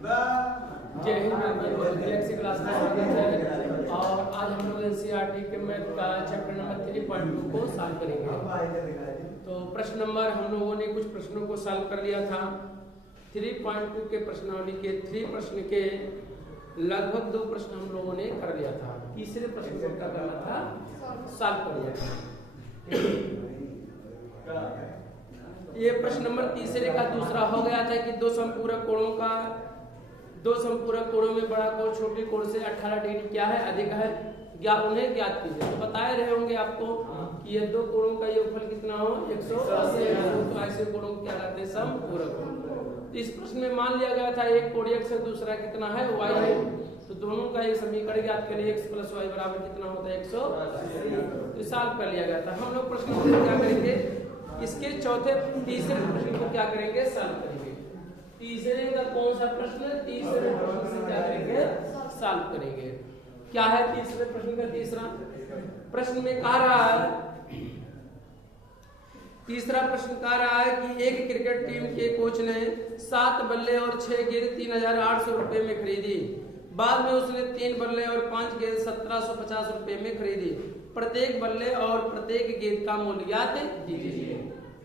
जय Hind. Galaxy class में स्वागत है। और आज हम लोग एनसीईआरटी के मैथ का चैप्टर नंबर 3.2 को सॉल्व करेंगे। तो प्रश्न नंबर हम लोगों ने कुछ प्रश्नों को सॉल्व कर लिया था। 3.2 के प्रश्नावली के 3 प्रश्न के लगभग 2 प्रश्न हम लोगों ने कर लिया था। तीसरे प्रश्न को क्या करना था, सॉल्व कर लिया था। ये प्रश्न नंबर तीसरे का दूसरा हो गया था कि दो समपूरक कोणों में बड़ा कोण छोटे कोण से 18 डिग्री क्या है, अधिक है, उन्हें ज्ञात कीजिए। तो बताए रहे होंगे आपको कि ये दो कोणों का योगफल कितना हो, 180 है। तो ऐसे कोणों को क्या कहते हैं, समपूरक। तो इस प्रश्न में मान लिया गया था एक कोण x है, दूसरा कितना है, y है। तो दोनों का एक समीकरण ज्ञात करें, x + y बराबर कितना होता है, 180। तो सॉल्व कर लिया गया था। हम लोग प्रश्न को क्या करेंगे, इसके तीसरे प्रश्न को क्या करेंगे, सॉल्व करेंगे। तीसरे का कौन सा प्रश्न, तीसरे प्रश्न से क्या करेंगे, सॉल्व करेंगे। क्या है तीसरे प्रश्न का तीसरा प्रश्न में कह रहा है, तीसरा प्रश्न कह रहा है कि एक क्रिकेट टीम के कोच ने 7 बल्ले और 6 गेंद 3800 रुपए में खरीदी। बाद में उसने 3 बल्ले और 5 गेंद 1750 रुपए में खरीदी। प्रत्येक बल्ले और प्रत्येक गेंद का मूल्य ज्ञात कीजिए।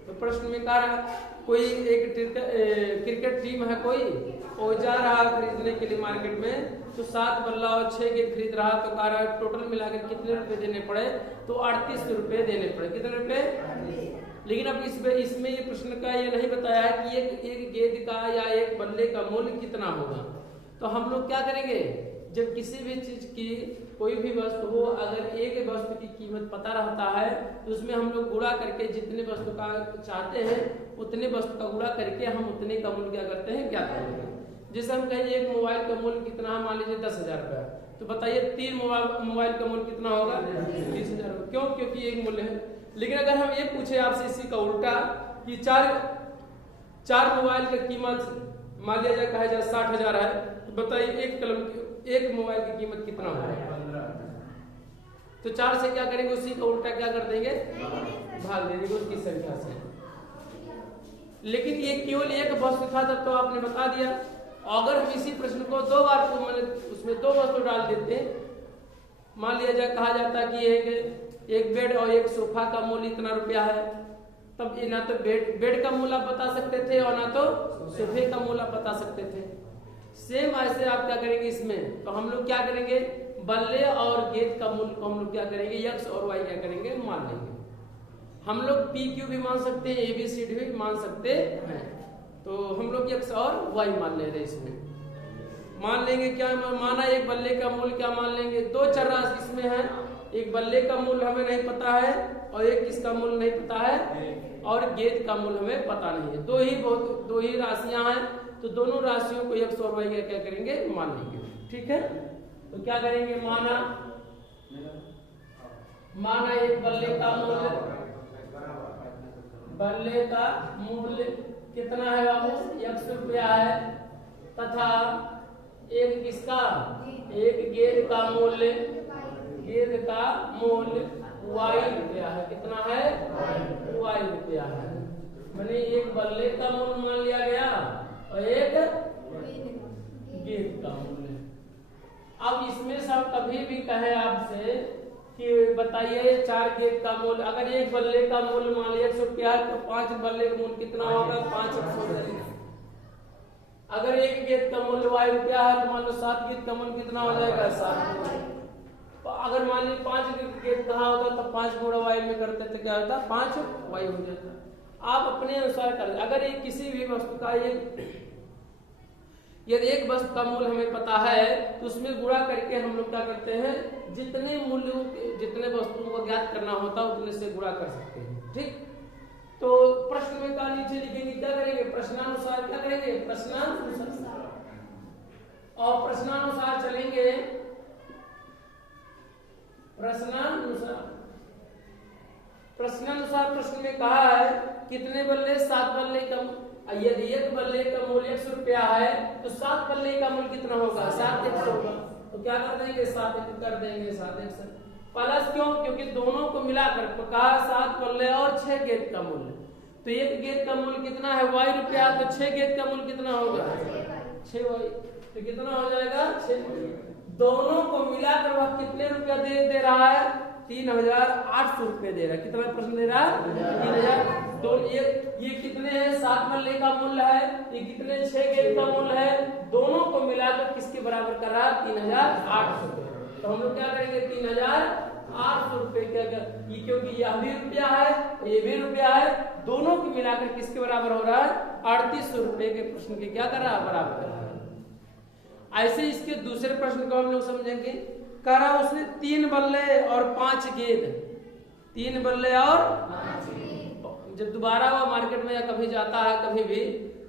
तो प्रश्न में कह रहा है कोई एक क्रिकेट टीम है, कोई वो जा रहा खरीदने के लिए मार्केट में। तो 7 बल्ला और 6 गेंद खरीद रहा। तो कह रहा है टोटल मिलाकर कितने रुपए देने पड़े, तो 38 रुपए देने पड़े। कितने रुपए, लेकिन अब इसमें ये प्रश्न का ये नहीं बताया है कि एक गेंद का या एक बल्ले का मूल्य कितना होगा। तो हम लोग क्या करेंगे, जब किसी भी चीज की कोई भी वस्तु हो, अगर एक वस्तु की कीमत पता रहता है तो उसमें हम लोग गुणा करके जितने वस्तु का चाहते हैं उतने वस्तु का गुणा करके हम उतने का मूल्य क्या करते हैं, ज्ञात करते हैं। जैसे हम कहें एक मोबाइल का मूल्य कितना है, मान लीजिए 10,000 रुपया। तो बताइए 3 मोबाइल का मूल्य कितना होगा, 30,000 रुपये। क्यों, क्योंकि एक मूल्य है। लेकिन अगर हम ये पूछे आपसे इसी का उल्टा कि 4 मोबाइल की कीमत मान लिया जाए, कहा जाए 60,000 है, तो बताइए एक मोबाइल की कीमत कितना होगा। तो 4 से क्या करेंगे, उसी का उल्टा क्या कर देंगे, भाग दे देंगे उसकी संख्या से। लेकिन ये केवल एक वस्तु था तब तो आपने बता दिया। अगर हम इसी प्रश्न को 2 बार उसमें 2 वस्तु डाल देते, मान लिया जाए कहा जाता कि एक बेड और एक सोफा का मूल्य इतना रुपया है, तब ना तो बेड का मूल्य बता सकते थे और ना तो सोफे का मूल्य बता सकते थे। सेम ऐसे आप क्या करेंगे इसमें, तो हम लोग क्या करेंगे, बल्ले और गेंद का मूल्य को हम लोग क्या करेंगे, x और y क्या करेंगे, मान लेंगे। हम लोग PQ भी मान सकते हैं, ABCD भी मान सकते हैं। तो हम लोग x और y मान ले रहे इसमें। मान लेंगे क्या माना, एक बल्ले का मूल्य क्या मान लेंगे, 2 चर राशि इसमें है। एक बल्ले का मूल्य हमें नहीं पता है और एक किसका मूल्य नहीं पता है, और गेंद का मूल्य हमें पता नहीं है। दो ही राशियां हैं, तो दोनों राशियों को x और y क्या करेंगे, मान लेंगे। ठीक है, तो क्या करेंगे, माना एक बल्ले का मूल्य कितना है बाबू, x रुपया है, तथा एक किसका, एक गेंद का मूल्य y रुपया है। कितना है, y रुपया है। मैंने एक बल्ले का मूल्य मान लिया गया और एक गेंद का मूल्य। अब इसमें से हम कभी भी कहे आपसे कि बताइए 4 गेंद का मूल्य, अगर एक बल्ले का मूल्य मान लिया 100 रुपया है, तो 5 बल्ले का मूल्य कितना होगा, 500। अगर एक गेंद का मूल्य y रुपया है, तो मान लो 7 गेंद का मूल्य कितना हो जाएगा, 7। अगर मान लीजिए 5 गेंद कहा होता तो 5 गुणा y में करते तो क्या होता, 5 y हो जाता। आप अपने अनुसार कर, अगर एक किसी भी वस्तु का यदि एक वस्तु का मूल्य हमें पता है तो उसमें गुणा करके हम लोग क्या करते हैं, जितने वस्तुओं को ज्ञात करना होता है उतने से गुणा कर सकते हैं। ठीक, तो प्रश्न में का नीचे लिखेंगे, क्या करेंगे, प्रश्नानुसार क्या करेंगे, प्रश्नानुसार, और प्रश्नानुसार चलेंगे। प्रश्नानुसार प्रश्न में कहा है कितने बल्ले, 7 बल्ले का। यदि एक बल्ले का मूल्य 100 रुपया है तो 7 बल्ले का मूल्य कितना होगा, 7x होगा। तो क्या कर देंगे, 7x कर देंगे, 7x प्लस। क्यों, क्योंकि दोनों को मिलाकर कहा 7 बल्ले और 6 गेंद का मूल्य। तो एक गेंद का मूल्य कितना है y रुपया, तो 6 गेंद का मूल्य कितना होगा 6y, तो कितना हो जाएगा 6। दोनों को मिलाकर वह कितने रुपया दे रहा है 3800 रुपये दे रहा है। कितना प्रश्न दे रहा है 3000। दोनों ये कितने हैं 7 बल्ले का मूल्य है, ये कितने 6 गेंद का मूल्य है, दोनों को मिलाकर किसके बराबर कर रहा है 3800 रुपये। तो हम लोग क्या करेंगे 3800 रुपये क्या कर, ये क्योंकि यह भी रुपया है ये भी रुपया है, दोनों को मिलाकर किसके बराबर हो रहा है 3800 रुपये के प्रश्न के क्या कर रहा है बराबर कर रहा है। ऐसे इसके दूसरे प्रश्न को हम लोग समझेंगे। कह रहा उसने 3 बल्ले और 5 गेंद, 3 बल्ले और जब दोबारा वो मार्केट में या कभी जाता है कभी भी,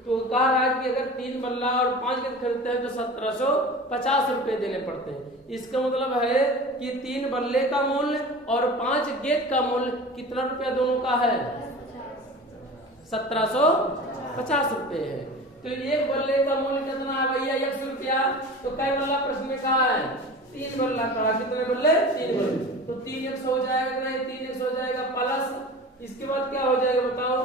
तो कह रहा है कि अगर 3 बल्ला और 5 गेंद खरीदते हैं तो 1750 रुपए देने पड़ते हैं। इसका मतलब है कि 3 बल्ले का मूल्य और 5 गेंद का मूल्य कितना रुपया दोनों का है 1750 रुपए है। तो एक बल्ले का मूल्य कितना है भैया 100 रुपया। तो कई बल्ला प्रश्न में कहा है 3 बल्ला कहा, कितने बल्ले 3 बल्ले, तो 3x हो जाएगा नहीं 3x हो जाएगा प्लस, इसके बाद क्या हो जाएगा बताओ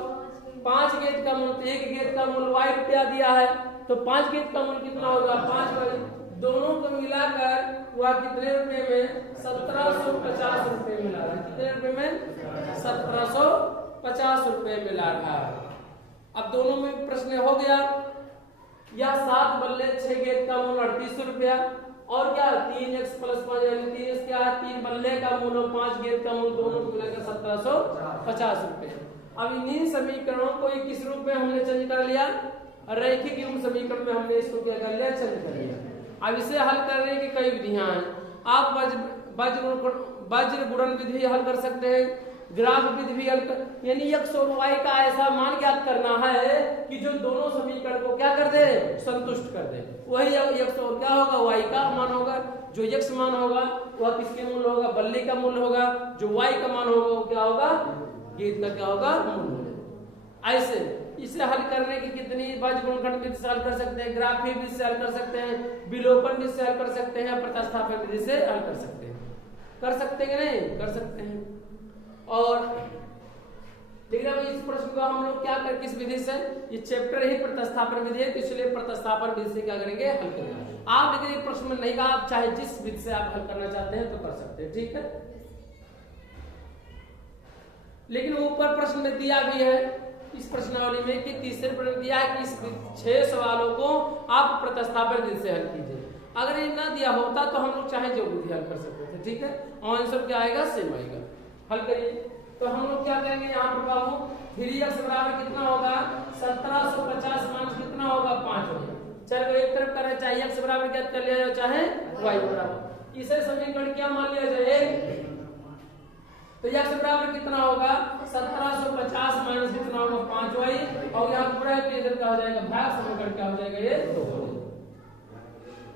5 गेंद का मूल्य, 1 गेंद का मूल्य y रुपया दिया है, तो 5 गेंद का मूल्य कितना होगा 5y, दोनों को मिलाकर वह कितने रुपए में 1750 रुपए मिला रहा है। कितने रुपए में 1750 रुपए मिला रहा है। अब दोनों में प्रश्न हो गया, या 7 बल्ले 6 गेंद का मूल्य 3800 रुपया, और क्या 3x + 5 यानी 3x क्या है 3 बल्ले का मूल्य और 5 गेंद का मूल्य, दोनों को मिलाकर 1750 रुपए। अब इन समीकरणों को किस रूप में हमने चेंज कर लिया, रैखिक युग्म समीकरण में हमने इसको क्या कर लिया चेंज कर लिया। अब इसे हल करने की कई विधियां हैं। आप वज्र गुणन विधि हल कर सकते हैं, ग्राफ विधि भी हल कर, यानी x और y का ऐसा मान ज्ञात करना है कि जो दोनों समीकरण को क्या कर दे संतुष्ट कर दे। वही x और क्या होगा y का मान होगा, जो x मान होगा वह किसके मूल्य होगा बल्ले का मूल्य होगा, जो y का मान होगा वो क्या होगा गेंद का क्या होगा मूल्य। ऐसे इसे हल करने की कितनी वज्र गुणनखंड विधि से हल कर सकते हैं, ग्राफी विधि से हल कर सकते हैं, विलोपन विधि से हल कर सकते हैं, प्रतिस्थापन विधि से हल कर सकते हैं। कर सकते हैं कि नहीं कर सकते हैं। और लेकिन अब इस प्रश्न को हम लोग क्या कर किस विधि से, ये चैप्टर ही प्रतिस्थापन विधि है तो इसलिए प्रतिस्थापन विधि से क्या करेंगे हल करेंगे। आप लेकिन ये प्रश्न में नहीं कहा, आप चाहे जिस विधि से आप हल करना चाहते हैं तो कर सकते हैं, ठीक है। लेकिन ऊपर प्रश्न में दिया भी है इस प्रश्नावली में कि तीसरे प्रश्न दिया है कि इस 6 सवालों को आप प्रतिस्थापन विधि से हल कीजिए। अगर ये ना दिया होता तो हम लोग चाहे जो विधि हल कर सकते थे, ठीक है। आंसर क्या आएगा सेम आएगा। हल करिए। तो हम लोग क्या करेंगे यहाँ पर बाबू 3x बराबर कितना होगा 1750 माइनस कितना होगा 5 होगा। चलो एक तरफ करें चाहे x बराबर क्या कर लिया जाए चाहे y बराबर, इसे समीकरण क्या मान लिया जाए, तो x बराबर कितना होगा 1750 माइनस कितना होगा 5y, और यहाँ पूरा इधर क्या हो जाएगा भाग, समीकरण क्या हो जाएगा ये 2।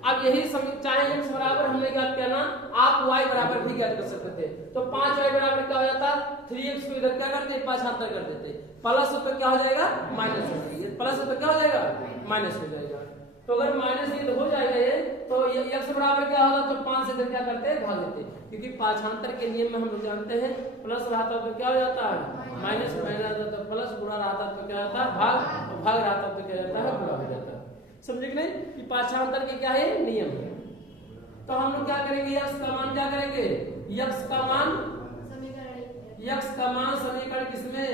अब यही चाहे x बराबर हमने क्या किया ना, आप y बराबर भी ज्ञात कर सकते थे। तो 5y बराबर क्या हो जाता 3x को इधर क्या करते 5 कर देते, प्लस हो तो क्या हो जाएगा माइनस हो जाएगा, प्लस हो तो क्या हो जाएगा माइनस हो जाएगा। तो अगर माइनस ये तो हो जाएगा ये, तो ये x बराबर क्या होगा तो 5 से इधर क्या करते हैं भाग देते, क्योंकि पाठांतर के नियम में हम लोग जानते हैं प्लस रहता तो क्या हो जाता है माइनस, माइनस रहता तो प्लस, गुणा रहता तो क्या होता है भाग, और भाग रहता तो क्या जाता है गुणा हो जाता है। समझे कि नहीं, कि पाठांतर के क्या है नियम है। तो हम लोग क्या करेंगे x का मान क्या करेंगे, x का मान समीकरण किसमें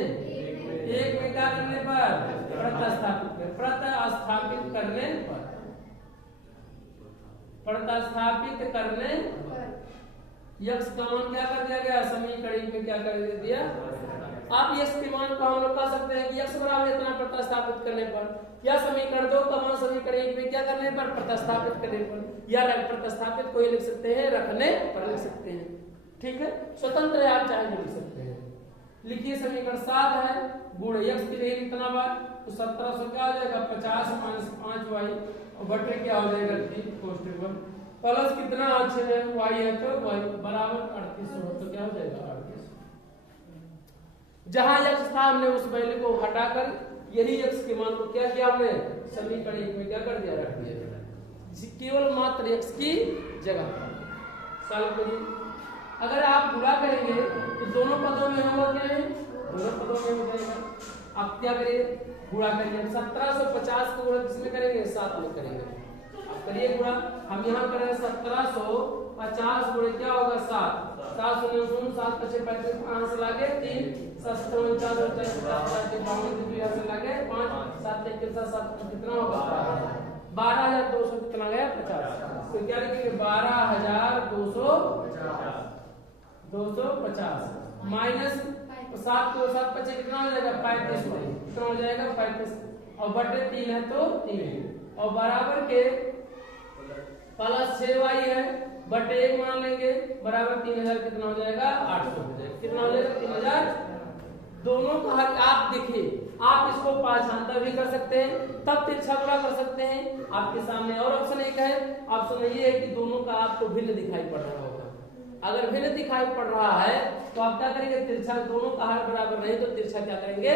एक में क्या करने पर प्रतिस्थापित करने पर x का मान क्या कर दिया गया समीकरण में क्या कर दिया। आप x के मान को हम लोग कह सकते हैं कि x बराबर इतना प्रतिस्थापित करने पर, या समीकरण 2 का मान समीकरण 1 में क्या करने पर प्रतिस्थापित करने पर, या प्रतिस्थापित कोई लिख सकते हैं रखने पर लिख सकते हैं, ठीक है। स्वतंत्र आप चाहे लिख सकते हैं। लिखिए समीकरण 7 है गुण x की जगह कितना बार तो 1700 क्या हो जाएगा 50 माइनस 5y और बटे क्या हो जाएगा 3 कोष्ठक प्लस कितना अच्छे है y है तो y बराबर 3800 तो क्या हो जाएगा 3800। जहां x था हमने उस वैल्यू को हटाकर यही x के मान को क्या किया हमने समीकरण 1 में क्या कर दिया रख दिया, केवल मात्र x की जगह सॉल्व करिए। अगर आप गुणा करेंगे तो दोनों पदों में होगा क्या नहीं, दोनों पदों में हो जाएगा। अब क्या करिए, गुणा करिए। 1750 को गुणा किसमें करेंगे, 7 में करेंगे। अब करिए गुणा, हम यहाँ करेंगे 1750 गुणे क्या होगा 7, 7 शून्य 7 पचे 35, कहाँ से लागे 3, 7 49 और 50 52 यहाँ से लागे 5, 7 के साथ 7 कितना होगा 12,200 कितना गया 50। तो क्या लिखेंगे 12,250 माइनस 7 को 7 पचे कितना हो जाएगा 35, कितना हो जाएगा 35 और बटे 3 है तो 3 और बराबर के प्लस 6y है बटे 1 मान लेंगे बराबर 3000 कितना हो जाएगा 800 हो जाएगा, कितना हो जाएगा 3000। दोनों का हल आप देखिए, आप इसको पांचहांतर भी कर सकते हैं तब तिरछा गुणा कर सकते हैं। आपके सामने और ऑप्शन एक है, ऑप्शन ये है कि दोनों का आपको भिन्न दिखाई पड़ रहा होगा। अगर भिन्न दिखाई पड़ रहा है तो आप क्या करेंगे, तिरछा दोनों का हल बराबर नहीं तो तिरछा क्या करेंगे,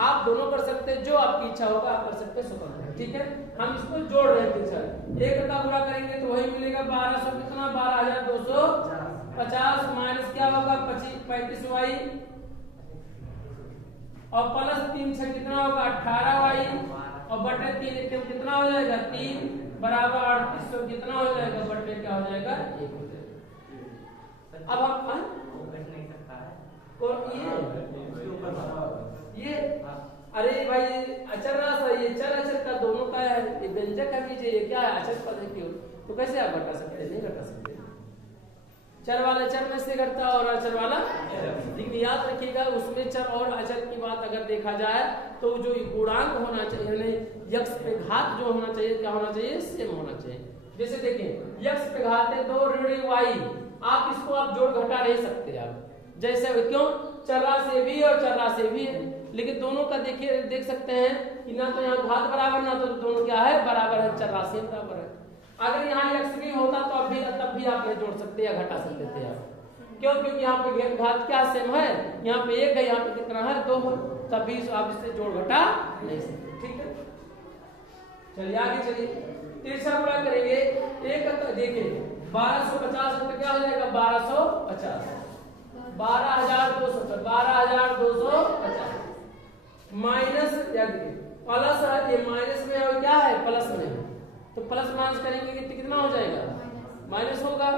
आप दोनों कर सकते हैं, जो आपकी इच्छा होगा आप कर सकते हैं स्वतंत्र। ठीक है, हम इसको जोड़ रहे हैं तिरछा, एक का गुणा करेंगे तो वही मिलेगा 1200 कितना 12,250 माइनस क्या होगा 35y और प्लस 3 से कितना होगा 18y और बटे 3 कितना हो जाएगा 3 बराबर 3800 कितना हो जाएगा बटे क्या हो जाएगा 1 हो जाएगा। अब आप नहीं सकता है ये अरे भाई अचर रास है, ये चर अचर का दोनों का है, ये व्यंजक का बीज है, ये क्या है अचर पद है क्यों, तो कैसे आप घटा सकते हैं, नहीं घटा सकते। चर वाला चर में से घटता और अचर वाला, लेकिन याद रखिएगा उसमें चर और अचर की बात अगर देखा जाए तो जो गुणांक होना चाहिए यानी यक्ष पे घात जो होना चाहिए क्या होना चाहिए सेम होना चाहिए। जैसे देखिए यक्ष पे घात है 2 ऋण y, आप इसको आप जोड़ घटा नहीं सकते आप, जैसे क्यों चर्रा से भी और चर्रा से भी है, लेकिन दोनों का देखिए देख सकते हैं कि ना तो यहाँ घात बराबर ना तो दोनों क्या है बराबर है, चर्रा से बराबर है। अगर यहाँ यक्ष भी होता तो अभी तब भी आप नहीं जोड़ सकते या घटा सकते थे आप, क्यों, क्योंकि यहाँ पे घात क्या सेम है, यहाँ पे 1 है यहाँ पे कितना है 2 है, तभी आप इससे जोड़ घटा नहीं सकते। ठीक है, चलिए आगे चलिए तिरछा गुणा करेंगे। एक देखिए 1250 तो क्या हो जाएगा 1250 12,250 12,250 माइनस प्लस है, ये माइनस में और क्या है प्लस में, तो प्लस माइनस करेंगे कितना हो जाएगा माइनस होगा,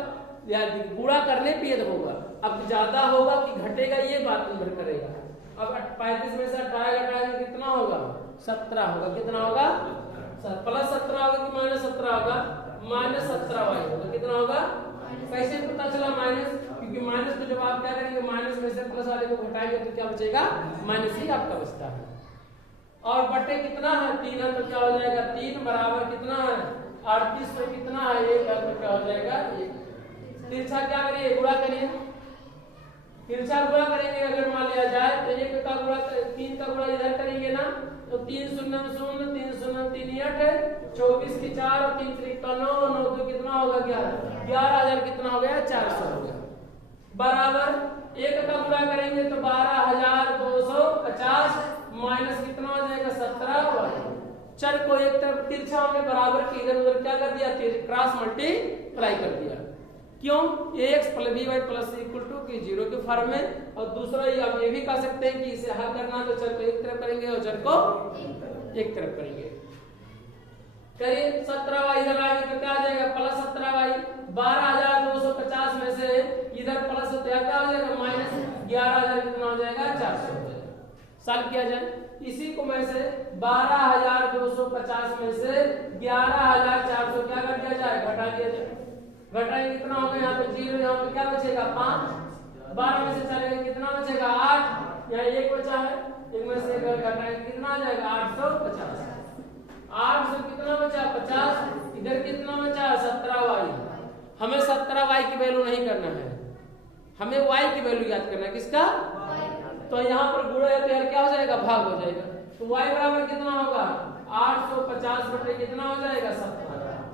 या गुणा करने पे ये होगा। अब ज्यादा होगा कि घटेगा ये बात निर्भर करेगा। अब 35 में से 18 घटाएंगे कितना होगा 17 होगा, कितना होगा प्लस 17 होगा कि माइनस 17 होगा, माइनस 17y होगा, कितना होगा। कैसे पता चला माइनस, क्योंकि माइनस को जब आप क्या करेंगे माइनस में से प्लस वाले को घटाएंगे तो क्या बचेगा माइनस ही आपका बचता है। और बटे कितना है 3 है तो क्या हो जाएगा 3 बराबर कितना है 3800 कितना है 1 है तो क्या हो जाएगा 1। तिरछा क्या करिए गुणा करिए, तिरछा गुणा करेंगे अगर मान लिया जाए तो 1 का गुणा 3 का गुणा इधर करेंगे ना तो 3 0 0 3 0 3 8 है 24 की 4 और 3 3 का 9 9 तो कितना होगा 11,000 कितना हो गया 400 हो गया बराबर 1 का गुणा करेंगे तो 12,250 माइनस कितना हो जाएगा 17y। चर को एक तरफ तिरछा हमने बराबर के इधर उधर क्या कर दिया क्रॉस मल्टीप्लाई कर दिया, क्यों ax + by + की 0 के फॉर्म में। और दूसरा ये आप ये भी कह सकते हैं कि इसे हल करना तो चर को एक तरफ करेंगे और चर को एक तरफ करेंगे। करिए 17y इधर आएगा तो क्या आ जाएगा प्लस 17y 12,250 में से इधर प्लस होता है क्या हो जाएगा माइनस 11,000 कितना हो जाएगा 400 हो जाएगा। सॉल्व किया जाए इसी को में से 12,250 में से 11,400 क्या कर दिया जाए घटा दिया जाए, घटाएंगे कितना होगा यहाँ पे 0 यहाँ पे क्या बचेगा 5 12 में से चलेगा कितना बचेगा 8 यहाँ 1 बचा है 1 में से घटाएंगे कितना आ जाएगा 850 800 कितना बचा 50 इधर कितना बचा 17y। हमें 17y की वैल्यू नहीं करना है, हमें y की वैल्यू याद करना है किसका, तो यहाँ पर गुणा है तो यार क्या हो जाएगा भाग हो जाएगा, तो y बराबर कितना होगा 850 बटे कितना हो जाएगा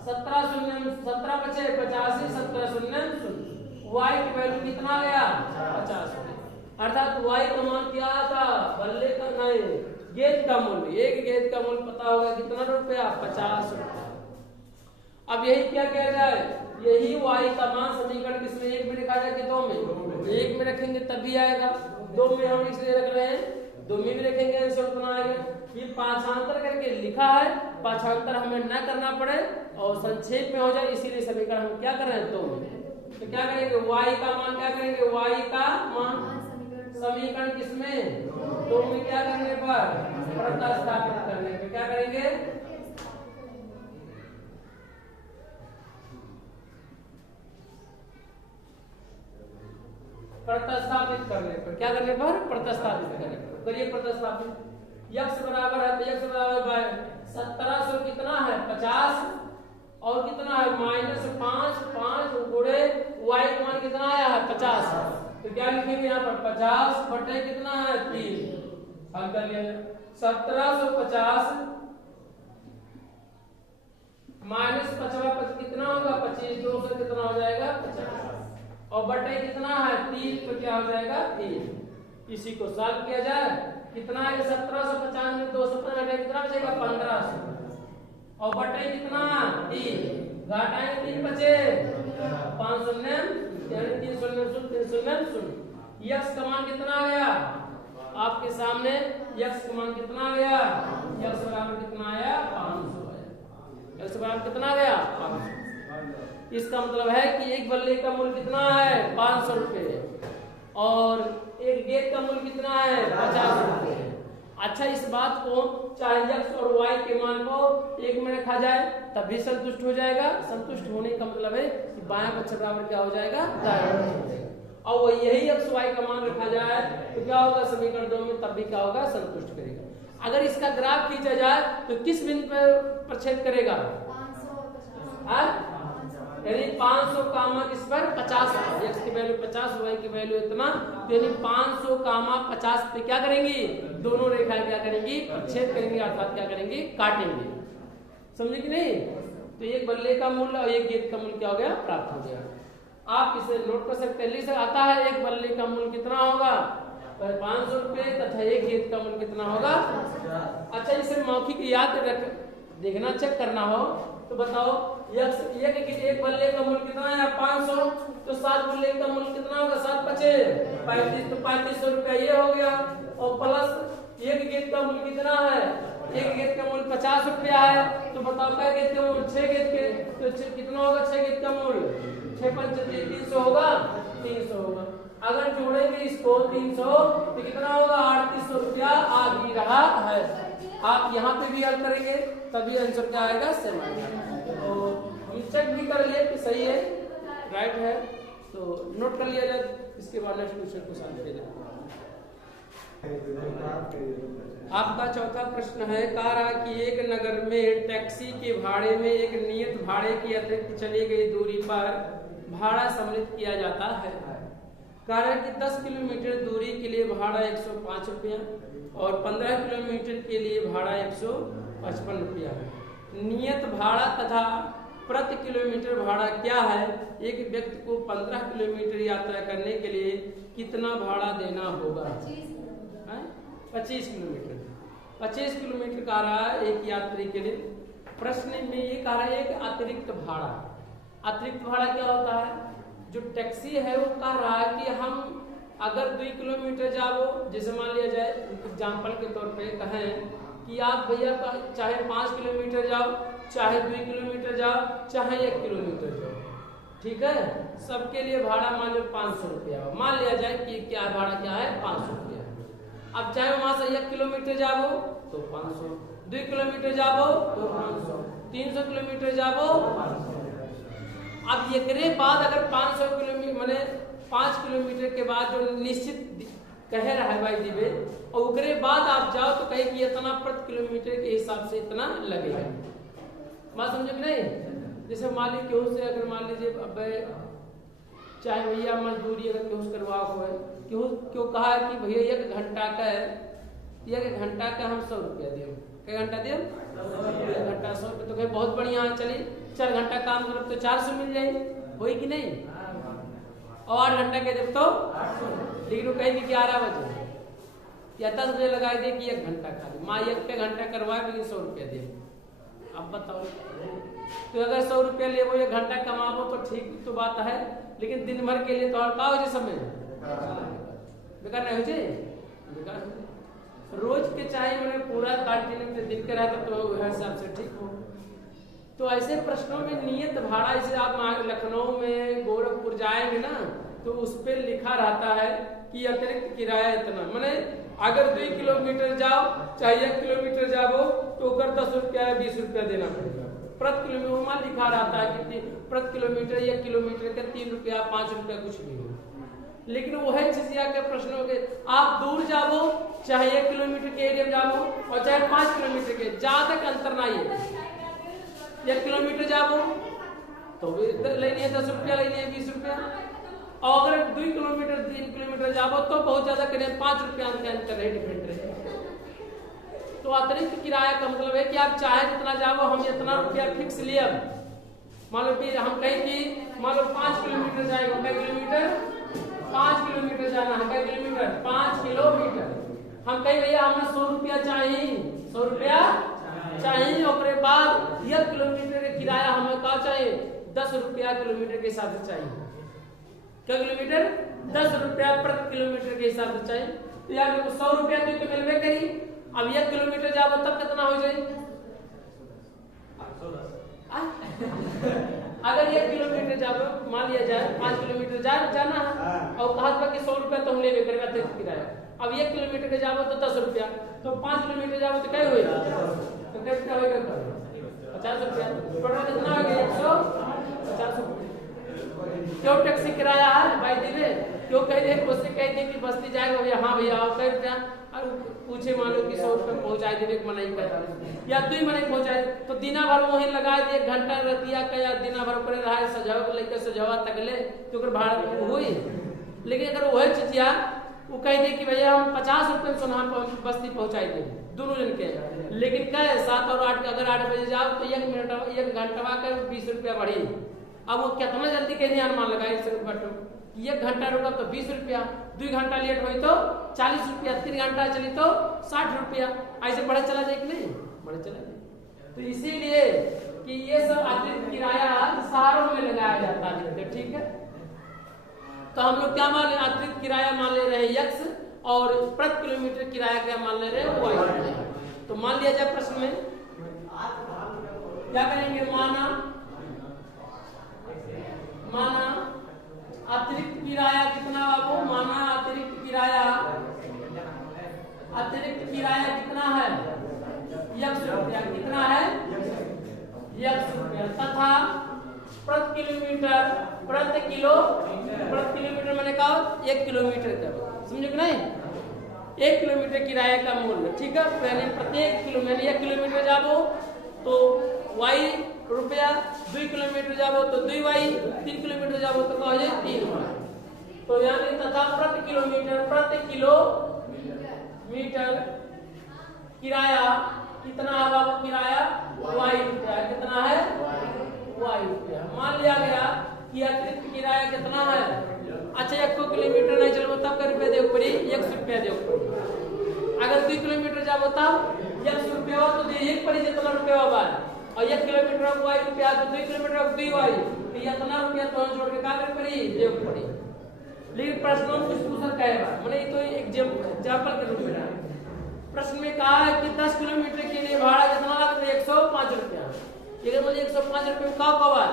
17 शून्य 17 बचे 85 17 शून्य y की वैल्यू कितना आ गया 50 अर्थात y का मान क्या था बल्ले का नहीं गेज का मूल्य, एक गेज का मूल्य पता होगा कितना रुपया 50 रुपया। अब यही क्या किया जाए यही y का मान समीकरण किसमें 1 में लिखा जाए कि 2 में, 1 में रखेंगे तभी आएगा, 2 में हम इसलिए रख रहे हैं 2 में भी लिखेंगे आंसर उतना आएगा। ये पाठांतर करके लिखा है, पाठांतर हमें न करना पड़े और संक्षेप में हो जाए, इसीलिए समीकरण हम क्या कर रहे हैं 2 में। तो क्या करेंगे y का मान, क्या करेंगे y का मान समीकरण किसमें 2 में क्या करने पर प्रतिस्थापित करने पे क्या करेंगे प्रतिस्थापित करने पर, क्या करने पर प्रतिस्थापित करने पर। करिए प्रतिस्थापित, x बराबर है तो x बराबर 1700 कितना है 50 और कितना है -5 गुणे y का मान कितना आया है 50। तो क्या लिखेंगे यहाँ पर 50 बटे कितना है 3, हल कर लिया 1750 माइनस 50 कितना होगा 25, 200 कितना हो जाएगा 50 और बटे कितना है 3 तो क्या हो जाएगा 3। इसी को सॉल्व किया जाए कितना है 1750 में 250 घटाए कितना बचेगा 1500 और बटे कितना 3 घटाएंगे 3 बचे 500 यानी 300 x का मान कितना आ गया आपके सामने, x का मान कितना आ गया, x बराबर कितना आया 500 आया। x बराबर कितना आ गया 500। इसका मतलब है कि एक बल्ले का मूल्य कितना है 500 रुपए और एक गेंद का मूल्य कितना है 50 रुपए। अच्छा, इस बात को चाहे x और y के मान को एक में रखा जाए तब भी संतुष्ट हो जाएगा। संतुष्ट होने का मतलब है कि बायां पक्ष बराबर क्या हो जाएगा दायां पक्ष, और वो यही x y का मान रखा जाए तो क्या होगा समीकरण 2 में तब भी क्या होगा संतुष्ट करेगा। अगर इसका ग्राफ खींचा जाए तो किस बिंदु पर प्रक्षेप करेगा, यानी 500 कामा किस पर 50, x की वैल्यू 50 y की वैल्यू इतना, यानी 500 कामा 50 पे क्या करेंगी दोनों रेखाएं क्या करेंगी प्रक्षेप करेंगी, अर्थात क्या करेंगी काटेंगे। समझे कि नहीं। तो एक बल्ले का मूल्य और एक गेंद का मूल्य क्या हो गया प्राप्त हो गया। आप इसे नोट कर सकते हैं, लिख सकते आता है एक बल्ले का मूल्य कितना होगा 500 रुपए तथा एक गेंद का मूल्य कितना होगा। अच्छा, इसे मौखिक याद रख देखना चेक करना हो तो बताओ एक बल्ले का मूल्य कितना है 500 तो 7 बल्ले का मूल्य कितना होगा 7 बचे 35 तो 3500 रुपया ये हो गया और प्लस एक गेंद का मूल्य कितना है, एक गेंद का मूल्य 50 रुपया है तो बताओ क्या गेंद का मूल्य 6 गेंद के तो कितना होगा 6 गेंद का मूल्य 6 पंच 300 होगा 300 होगा। अगर जोड़ेंगे इसको 300 तो कितना होगा 3800 रुपया आ भी रहा है। आप यहाँ पे भी हल करेंगे तभी आंसर क्या आएगा सेम आएगा। तो हम चेक भी कर लिए कि सही है राइट है तो नोट कर लिया जाए, इसके बाद नेक्स्ट क्वेश्चन को सॉल्व किया जाए। आपका चौथा प्रश्न है, कह रहा कि एक नगर में टैक्सी के भाड़े में एक नियत भाड़े की अतिरिक्त चली गई दूरी पर भाड़ा सम्मिलित किया जाता है। कारण कि 10 किलोमीटर दूरी के लिए भाड़ा 105 रुपया और 15 किलोमीटर के लिए भाड़ा 155 रुपया है। नियत भाड़ा तथा प्रति किलोमीटर भाड़ा क्या है। एक व्यक्ति को 15 किलोमीटर यात्रा करने के लिए कितना भाड़ा देना होगा। 25 किलोमीटर का रहा है एक यात्री के लिए। प्रश्न में ये कह रहा है एक अतिरिक्त भाड़ा। अतिरिक्त भाड़ा क्या होता है, जो टैक्सी है वो कह रहा है कि हम अगर 2 किलोमीटर जाओ, जैसे मान लिया जाए एग्जाम्पल के तौर पे कहें कि आप भैया चाहे 5 किलोमीटर जाओ, चाहे 2 किलोमीटर जाओ, चाहे 1 किलोमीटर जाओ, ठीक है, सबके लिए भाड़ा मान लो 500 रुपया हो। मान लिया जाए कि क्या भाड़ा क्या है 500 रुपया। अब चाहे वहां से 1 किलोमीटर जाओ तो 500, 2 किलोमीटर जाओ तो 500, 300 किलोमीटर जाओ 500। अब एकरे बाद अगर 500 किलोमीटर मैंने 5 किलोमीटर के बाद जो निश्चित कह रहा है भाई दिवे और उसके बाद आप जाओ तो कहे कि इतना प्रति किलोमीटर के हिसाब से इतना लगेगा। बात समझे कि नहीं। जैसे मान लीजिए केहू से अगर मान लीजिए अब चाहे भैया मजदूरी अगर केहू करवाओ हुआ है, क्यों कहा है कि भैया 1 घंटा का है, 1 घंटा का हम 100 रुपया दिए, कई घंटा दिए 1 घंटा 100 रुपये तो कहे बहुत बढ़िया है, चलिए 4 घंटा काम करो तो 400 मिल जाएगी, होई कि नहीं। और 8 घंटा के जब तो लेकिन वो कहेंगे 11 बजे या 10 बजे लगाई दे कि 1 घंटा का माँ 1 घंटा करवाए लेकिन 100 रुपया दे। अब बताओ तो अगर 100 रुपया ले वो 1 घंटा कमाबो तो ठीक तो बात है, लेकिन दिन भर के लिए तो का हो समय बेकार नहीं हो जाए बेकार। रोज के चाहे मैंने पूरा कंटिन्यू दिन का रहता तो वह हिसाब से ठीक हो। तो ऐसे प्रश्नों में नियत भाड़ा, जैसे आप लखनऊ में गोरखपुर जाएंगे ना तो उस पर लिखा रहता है कि अतिरिक्त किराया इतना, मैंने अगर 2 किलोमीटर जाओ चाहे 1 किलोमीटर जाओ तो कर 10 रुपया या 20 रुपया देना पड़ेगा प्रति किलोमीटर। वहाँ लिखा रहता है कि प्रति किलोमीटर 1 किलोमीटर का 3 रुपया 5 रुपया कुछ भी हो। लेकिन वही चीज के प्रश्न हो गए, आप दूर जाओ चाहे 1 किलोमीटर के एरिया में जाओ और चाहे 5 किलोमीटर के, जहाँ तक अंतर नहीं है। 1 किलोमीटर जाओ तो भी लेनी है 10 रुपया, लेनी है 20 रुपया, और अगर 2 किलोमीटर 3 किलोमीटर जाओ तो बहुत ज्यादा करें 5 रुपया के अंतर है, डिफरेंट रहे। तो अतिरिक्त किराया का मतलब है कि आप चाहे जितना जाओ, हम इतना रुपया फिक्स लिए। मान लो कि हम कहीं कि मान लो 5 किलोमीटर जाएगा, कई किलोमीटर 5 किलोमीटर जाना है, कई किलोमीटर 5 किलोमीटर। हम कहीं भैया हमें 100 रुपया चाहिए, 100 रुपया चाहिए, और बाद 1 किलोमीटर का किराया हमें क्या चाहिए 10 रुपया किलोमीटर के हिसाब से चाहिए। क्या किलोमीटर 10 रुपया प्रति किलोमीटर के हिसाब से चाहिए। तो यार 100 रुपया तो मिलवे करी, अब 1 किलोमीटर जाओ तब कितना हो जाए अगर 1 किलोमीटर जाओ, मान लिया जाए 5 किलोमीटर जाना है और कहा कि 100 रुपया तो हम लेवे करेगा अतिरिक्त किराया। अब 1 किलोमीटर के जाओ तो 10 रुपया, तो 5 किलोमीटर जाओ तो क्या होगा, तो कितना होगा 50 रुपया, टोटल कितना हो गया 150 रुपया। क्यों टैक्सी किराया है भाई दिले, क्यों कह दे उससे कह दे कि बस्ती जाएगा भैया, हाँ भैया आओ कह रुपया, और पूछे मान लो कि 100 रुपया पहुंचाए दे मनाई कर या 2 मनाई पहुंचाए तो दिना भर वहीं लगा दे, 1 घंटा रतिया का या दिना भर पर रहा सजावा लेकर सजावा तक ले तो भाड़ा हुई। लेकिन अगर वही चीजिया वो कह दे कि भैया हम 50 रुपये सोना बस्ती पहुंचाई दे दोनों जन के, लेकिन कहे 7 और 8 अगर 8 बजे जाओ तो 1 घंटा का 20 रुपया बढ़ी। अब वो कितना जल्दी कहीं अनुमान लगाए 1 घंटा रुका तो 20 रुपया, 2 घंटा लेट हुई तो 40 रुपया, 3 घंटा चली तो 60 रुपया, ऐसे बढ़े चला जाए कि नहीं बढ़े चला जाए। तो इसीलिए कि ये सब अतिरिक्त किराया शहरों में लगाया जाता है, ठीक है। तो हम लोग क्या मान ले, अतिरिक्त किराया मान ले रहे x और प्रति किलोमीटर किराया क्या मान ले रहे y। तो मान लिया जाए प्रश्न में क्या करेंगे, माना अतिरिक्त किराया कितना बाबू, माना अतिरिक्त किराया कितना है 100 रुपया, कितना है 100 रुपया, तथा प्रति किलोमीटर मैंने कहा 1 किलोमीटर का, समझो कि नहीं 1 किलोमीटर किराया का मूल्य, ठीक है। पहले प्रत्येक किलोमीटर 1 किलोमीटर जाओ तो y रुपया, 2 किलोमीटर जाओ तो 2y, 3 किलोमीटर जाओ तो कहा जाए 3y। तो यानी तथा प्रति किलोमीटर किराया कितना है बाबू, किराया y रुपया, कितना है y रुपया। मान लिया गया कि अतिरिक्त किराया कितना है, अच्छा 1 किलोमीटर नहीं चलो तब का रुपया देव पड़ी 100 रुपया देव पड़ी। अगर 2 किलोमीटर जाओ तब 100 रुपया हो तो दे पड़ी जितना रुपया होगा, और 1 किलोमीटर को y रुपया तो 2 किलोमीटर को 2y, तो इतना रुपया तो हम छोड़ के का कर पड़ी देव पड़ी। लेकिन प्रश्न में कुछ दूसरा कहेगा, मैंने ये तो एग्जाम्पल के रूप में रहा। प्रश्न में कहा है कि 10 किलोमीटर के लिए भाड़ा कितना लगता है 105 रुपया। ये मुझे 105 रुपये में कब कब आए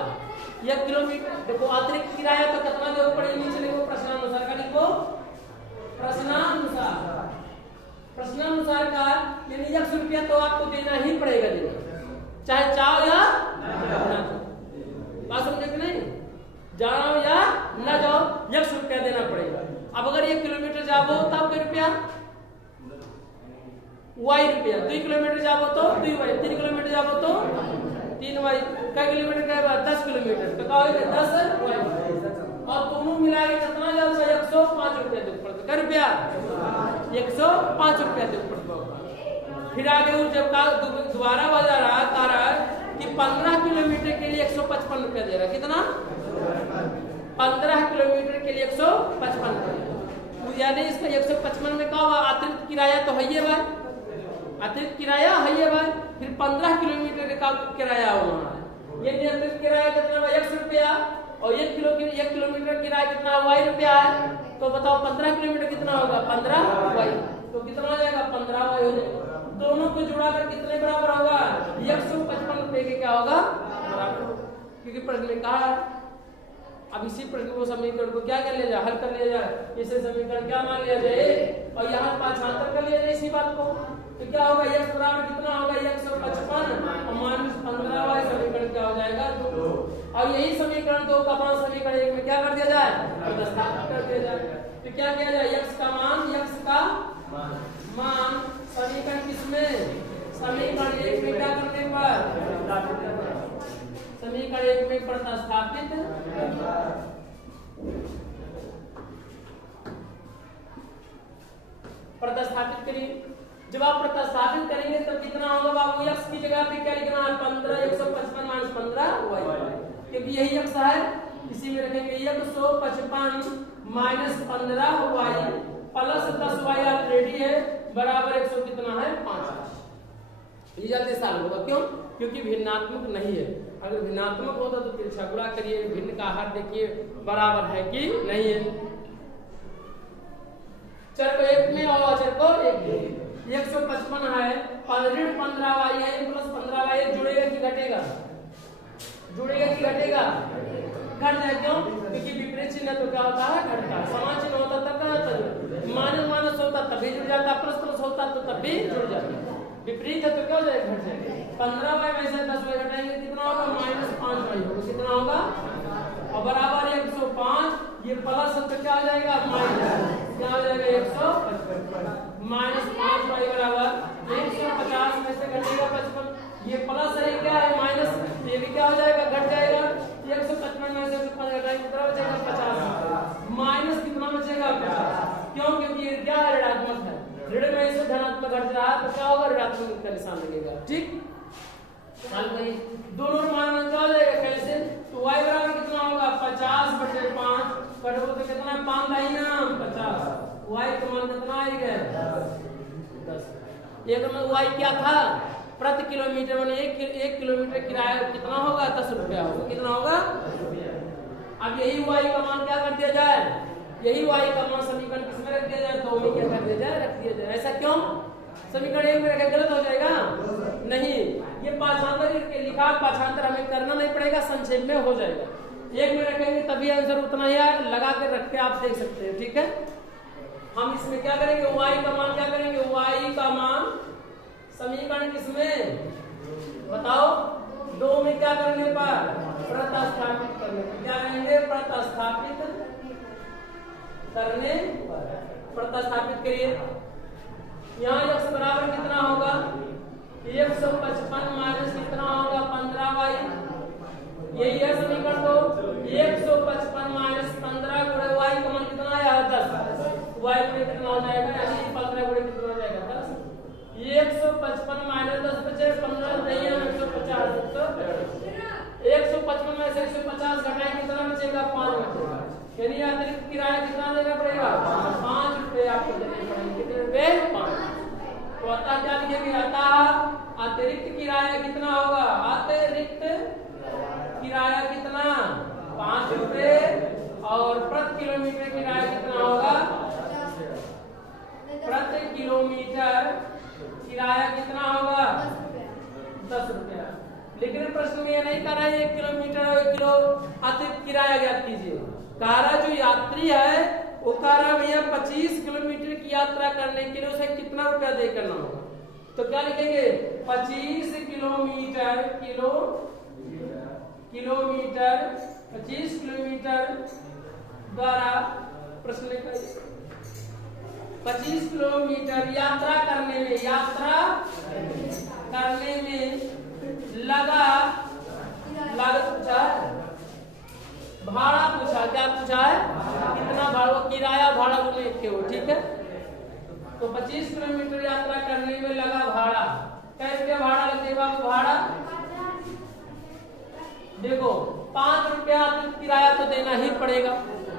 1 किलोमीटर, देखो अतिरिक्त किराया तो कितना देव पड़े, नीचे लिखो प्रश्नानुसार का, लिखो प्रश्नानुसार का, यानी 100 रुपया तो आपको देना ही पड़ेगा, देना चाहे चाहो या ना। बात समझे कि नहीं, जाओ या ना जाओ 100 रुपया देना पड़ेगा। अब अगर 1 किलोमीटर जाओ तब क्या रुपया y रुपया, 2 किलोमीटर जाओ तो 2y, 3 किलोमीटर जाओ तो 3y, कई किलोमीटर के बाद 10 किलोमीटर तो क्या होगा 10y, और दोनों मिला के कितना जाओ 105 रुपया दे पड़ता, क्या रुपया 105 रुपया दे पड़ता। फिर आगे वो जब दोबारा बजा रहा कह रहा है कि 15 किलोमीटर के लिए 155 रुपया दे रहा, कितना 15 किलोमीटर के लिए 155 रुपया, यानी इसका 155 में क्या होगा, अतिरिक्त किराया तो है भाई, अतिरिक्त किराया है भाई, फिर 15 किलोमीटर का किराया होगा, ये अतिरिक्त किराया कितना हुआ 100 रुपया, और 1 किलोमीटर किराया कितना y रुपया है, तो बताओ 15 किलोमीटर कितना होगा 15y, तो कितना हो जाएगा 15y हो जाएगा। दोनों को जुड़ाकर कितने बराबर होगा 155 रुपए के क्या होगा बराबर होगा, क्योंकि प्रश्न में कहा है। अब इसी प्रश्न को समीकरण को क्या कर लिया जाए, हल कर लिया जाए। इसे समीकरण क्या मान लिया जाए और यहाँ पाछांतर कर लिया जाए इसी बात को। तो क्या होगा x बराबर कितना होगा 155 और माइनस 15y समीकरण क्या हो जाएगा 2। और यही समीकरण 2 का मान समीकरण 1 में क्या कर दिया जाए प्रतिस्थापित कर दिया जाए। तो क्या किया जाए x का मान समीकरण किसमें समीकरण 1 में क्या करने पर समीकरण 1 में प्रतिस्थापित करिए। जब आप प्रतिस्थापित करेंगे तब कितना होगा बाबू x की जगह पे क्या लिखना है 15 155 माइनस 15y, क्योंकि यही x है इसी में रखेंगे 155 minus 15y plus 10y already है बराबर 100 कितना है 5। ये जल्दी साल होगा क्यों, क्योंकि भिन्नात्मक नहीं है। अगर भिन्नात्मक होता तो तिरछा गुणा करिए, भिन्न का हर देखिए बराबर है कि नहीं है। चर को 1 में और अचर को 1 में 155 है 15y है प्लस 15y जुड़ेगा कि घटेगा, जुड़ेगा कि घटेगा, घट जाए क्यों, क्योंकि विपरीत चिन्ह तो क्या होता है घटता है। समान चिन्ह होता तब क्या होता है माइनस माइनस होता तभी जुड़ जाता, प्लस प्लस होता तो तब भी जुड़ जाता। विपरीत है तो क्या हो जाएगा घट जाएगा। 15y में से 10y घटाएंगे कितना होगा माइनस 5y होगा, कितना होगा और बराबर 105 ये प्लस तो क्या हो जाएगा माइनस क्या हो जाएगा 155 माइनस 5y बराबर 150 में से घटेगा 55, ये प्लस है क्या है माइनस, ये भी क्या हो जाएगा घट जाएगा 155 में से 5 घटाएंगे कितना बचेगा 50 माइनस कितना बचेगा 50, क्यों क्योंकि ये क्या है ऋणात्मक है, ऋण में से धनात्मक घट रहा है तो क्या होगा ऋणात्मक का निशान लगेगा। ठीक हल करिए, दोनों मान में क्या हो जाएगा कैसे, तो y बराबर कितना होगा 50/5 कटोगे तो कितना 5 दाई ना 50, y का मान कितना आएगा 10। एक में y क्या था प्रति किलोमीटर माने 1 किलोमीटर किराया कितना होगा 10 रुपया होगा, कितना होगा। अब यही y का मान क्या कर दिया जाए, यही y का मान समीकरण किसमें रख दिया जाए 2 में क्या कर दिया जाए रख दिया जाए। ऐसा क्यों, समीकरण 1 में रखे गलत हो जाएगा नहीं, ये पाछांतर लिखा पाछांतर हमें करना नहीं पड़ेगा, संक्षेप में हो जाएगा। 1 में रखेंगे तभी आंसर उतना ही आए, लगा के रख के आप देख सकते हैं। ठीक है, हम इसमें क्या करेंगे y का मान क्या करेंगे, y का मान समीकरण किसमें बताओ 2 में क्या करने पर प्रतिस्थापित करने पर, क्या करेंगे प्रतिस्थापित करने प्रतिस्थापित करिए। यहाँ x बराबर कितना होगा 155 माइनस कितना होगा 15y, यही है समीकरण को 155 माइनस 15 गुणे y का मान कितना आया 10, y गुणे कितना हो जाएगा यानी 15 गुणे कितना हो जाएगा 10, 155 माइनस 10 बचे 15 नहीं है 155 में से 150 घटाएं कितना बचेगा 5 बचेगा, यानी अतिरिक्त किराया कितना देना पड़ेगा 5 रुपए आपको देने पड़ेंगे, कितने रुपए 5। तो अतः क्या लिखेंगे अतः अतिरिक्त किराया कितना होगा, अतिरिक्त किराया कितना 5 रुपए और प्रति किलोमीटर किराया कितना होगा, प्रति किलोमीटर किराया कितना होगा 10 रुपया। लेकिन प्रश्न में यह नहीं कह रहा है 1 किलोमीटर और 1 किलो अतिरिक्त किराया ज्ञात कीजिए, कह रहा जो यात्री है वो कह रहा भैया 25 किलोमीटर की यात्रा करने के लिए उसे कितना रुपया दे करना होगा, तो क्या लिखेंगे 25 किलोमीटर 25 किलोमीटर द्वारा प्रश्न लिखा 25 किलोमीटर यात्रा करने में लगा लागत पूछा है, भाड़ा पूछा, क्या पूछा है कितना भाड़ा, किराया भाड़ा दोनों एक के हो। ठीक है, तो 25 किलोमीटर यात्रा करने में लगा भाड़ा, कैसे भाड़ा लगेगा भाड़ा देखो 5 रुपया किराया तो देना ही पड़ेगा।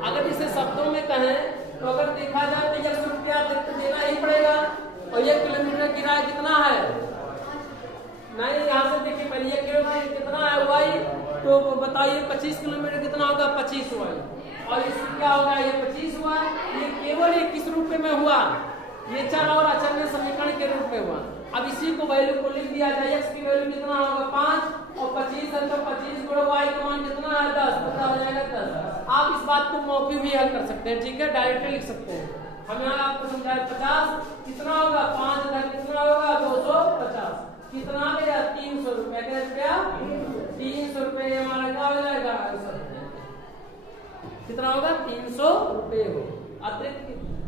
अगर इसे शब्दों में कहें तो अगर देखा जाए तो 100 रुपया देना ही पड़ेगा और 1 किलोमीटर किराया कितना है नहीं, यहाँ से देखिए पहले 1 किलोमीटर कितना है वाई, तो बताइए 25 किलोमीटर कितना होगा 25 वाई और इसमें क्या होगा ये 25 हुआ, ये केवल 21 रुपए में हुआ, ये चर और अचर में समीकरण के रूप में हुआ। अब इसी को वैल्यू को लिख दिया जाए, x की वैल्यू कितना होगा 5 और 25 है तो 25 गुणा y का मान कितना है 10, कितना हो जाएगा 10। आप इस बात को मौखिक भी हल कर सकते हैं, ठीक है, डायरेक्ट लिख सकते हैं। हम यहाँ आपको समझाया 50 कितना होगा 5 इधर कितना होगा 250, कितना आ गया 300 रुपए का, 300 रुपए हमारा क्या हो जाएगा आंसर, कितना होगा 300 रुपए हो अतिरिक्त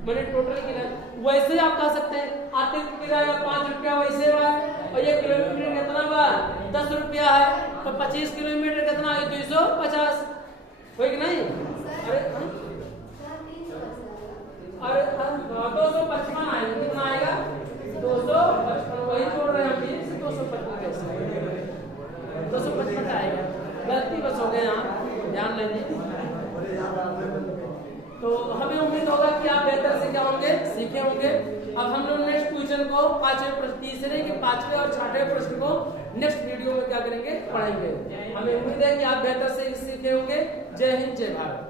मैंने टोटल किराया। वैसे आप कह सकते हैं अतिरिक्त किराया 5 रुपया वैसे हुआ है और ये किलोमीटर कितना हुआ 10 रुपया है तो 25 किलोमीटर कितना है 250 हो कि नहीं। अरे अरे 255 आएगा, कितना आएगा 255, वही छोड़ रहे हैं हम 255 कैसे 255 आएगा, गलती बस हो गए यहाँ, ध्यान लेंगे। तो हमें उम्मीद होगा कि आप बेहतर से क्या होंगे सीखे होंगे। अब हम लोग नेक्स्ट क्वेश्चन को तीसरे के 5वें और 6वें प्रश्न को नेक्स्ट वीडियो में क्या करेंगे पढ़ेंगे। हमें उम्मीद है कि आप बेहतर से सीखे होंगे। जय हिंद जय भारत।